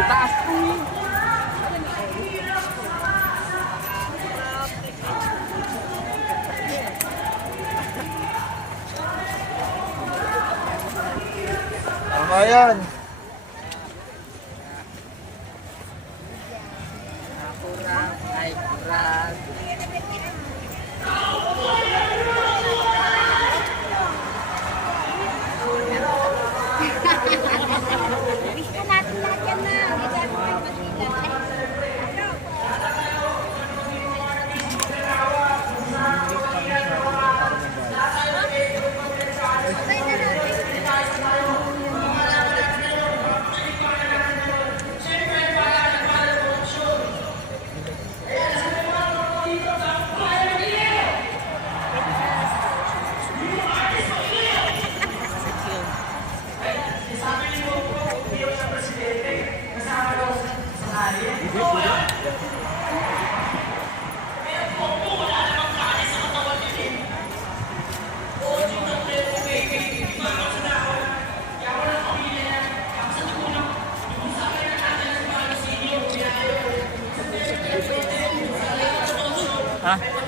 Ang taas po eh. Ayan.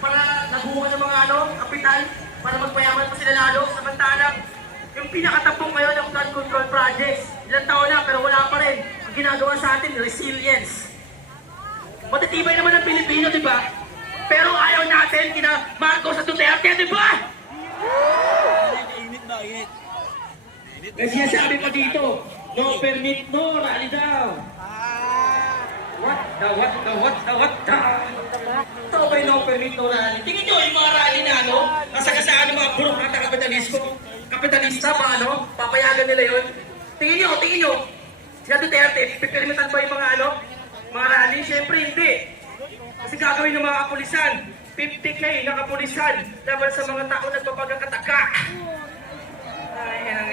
Para nabuhuan ng mga ano, kapital, para magpayaman pa sila lalo, samantalang yung pinakatapong ngayon ng flood control projects, ilang taon na pero wala pa rin. Ang ginagawa sa atin, resilience. Matatibay naman ang Pilipino, di ba? Pero ayaw natin kina Marcos at Duterte, di ba? May sinasabi pa dito, no permit, no rally daw. What the, what the, what the, what the? Ito ba no permit, no rally? Tingin nyo yung mga rally na ano, nasagasaan ng mga burokrata kapitalismo, kapitalista pa ano, papayagan nila yun. Tingin nyo, tingin nyo, sila Duterte, pipirmitan ba yung mga ano, mga rally? Siyempre hindi. Kasi gagawin ng mga kapulisan, 50k na kapulisan laban sa mga tao nagpapagkataka. Ay, yan ang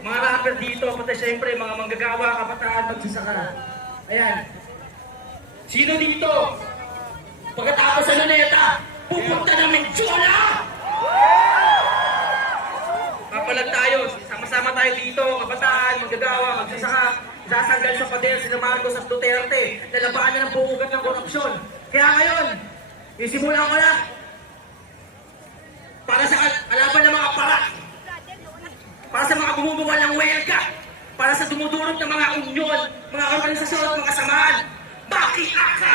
Mga rapper dito, pati syempre mga manggagawa, kabataan, magsasaka. Ayan. Sino dito? Pagkatapos sa luneta, pupunta ng Menjola! Kapalag tayo, sama-sama tayo dito, kabataan, manggagawa, magsasaka, sasanggal sa pader si Marcos at Duterte, lalabanan ng buugat ng korupsyon. Kaya ngayon, isimulan ko na He's not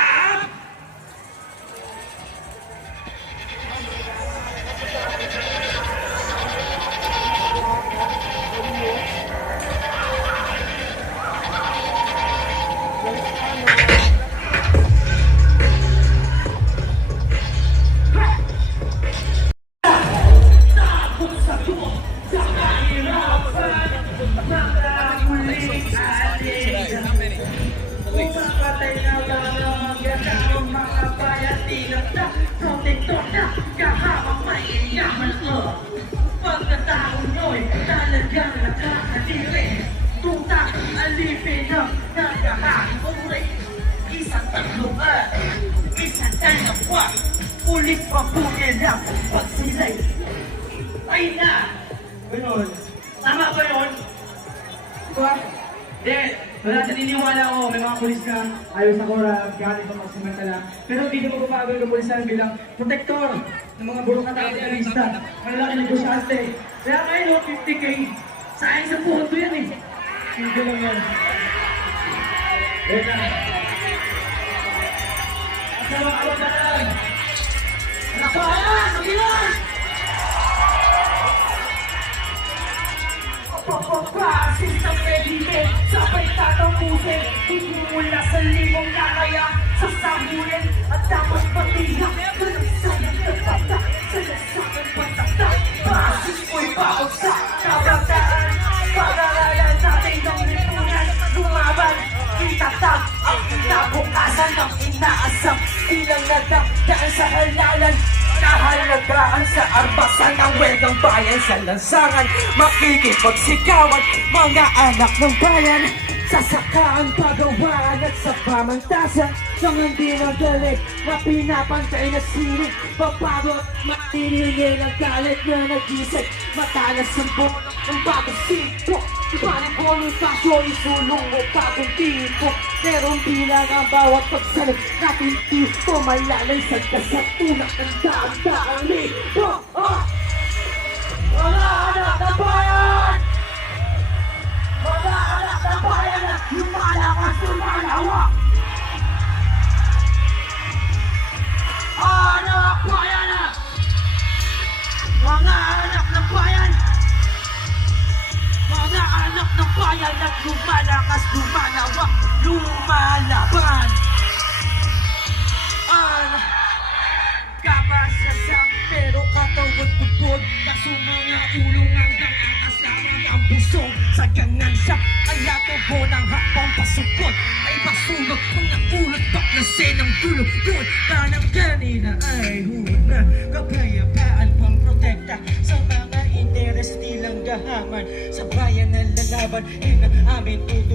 alipin ng nagkakakuri Isang tatluan, isang Ulit pa po nila pag sila'y ay na Ganon Tama ba yun? Diba? Hindi, wala ako, may mga pulis na ayaw sa kora, galing pa magsamantala. Pero hindi naman gumagal ng pulisan bilang protektor ng mga burong kapitalista, malaki negosyante. Kaya oh, 50k, sayang sa puto yan eh. Hindi lang yan. Wait lang. Asa mga kawataan? Anak ko, ayan! Sabihan! Papapasin sa pwedime Sabay tatapusin Tumula sa limong nakaya Sa sahulin At dapat patiyak Kalasayan Kahalagaan sa arbasan ng wegang bayan sa lansangan. Makikipagsikawan mga anak ng bayan. Sa sakaan, pagawaan at sa pamantasan Siyang hindi nagalit na pinapantay na sinig Papagod, matiningin ang galit na nagising Matalas ang bono ng bagong siko Ko ng kasyo, isulong o bagong tipo Merong bilang ang bawat pagsalit Natin dito ka sa tunak ng daan-daang libo Ah! Mga anak ng bayan! Mga anak ng bayan na lumalakas lumalawak! Busog Sa ganang siya kaya tubo ng hakbang pasukot. Ay masulog mga ulot baklasin ang dulugod Na ng kanina ay huwag na. Kapayapaan pang protekta. Sa mga interes nilang gahaman. Sa bayan na lalaban Yan ang aming nilang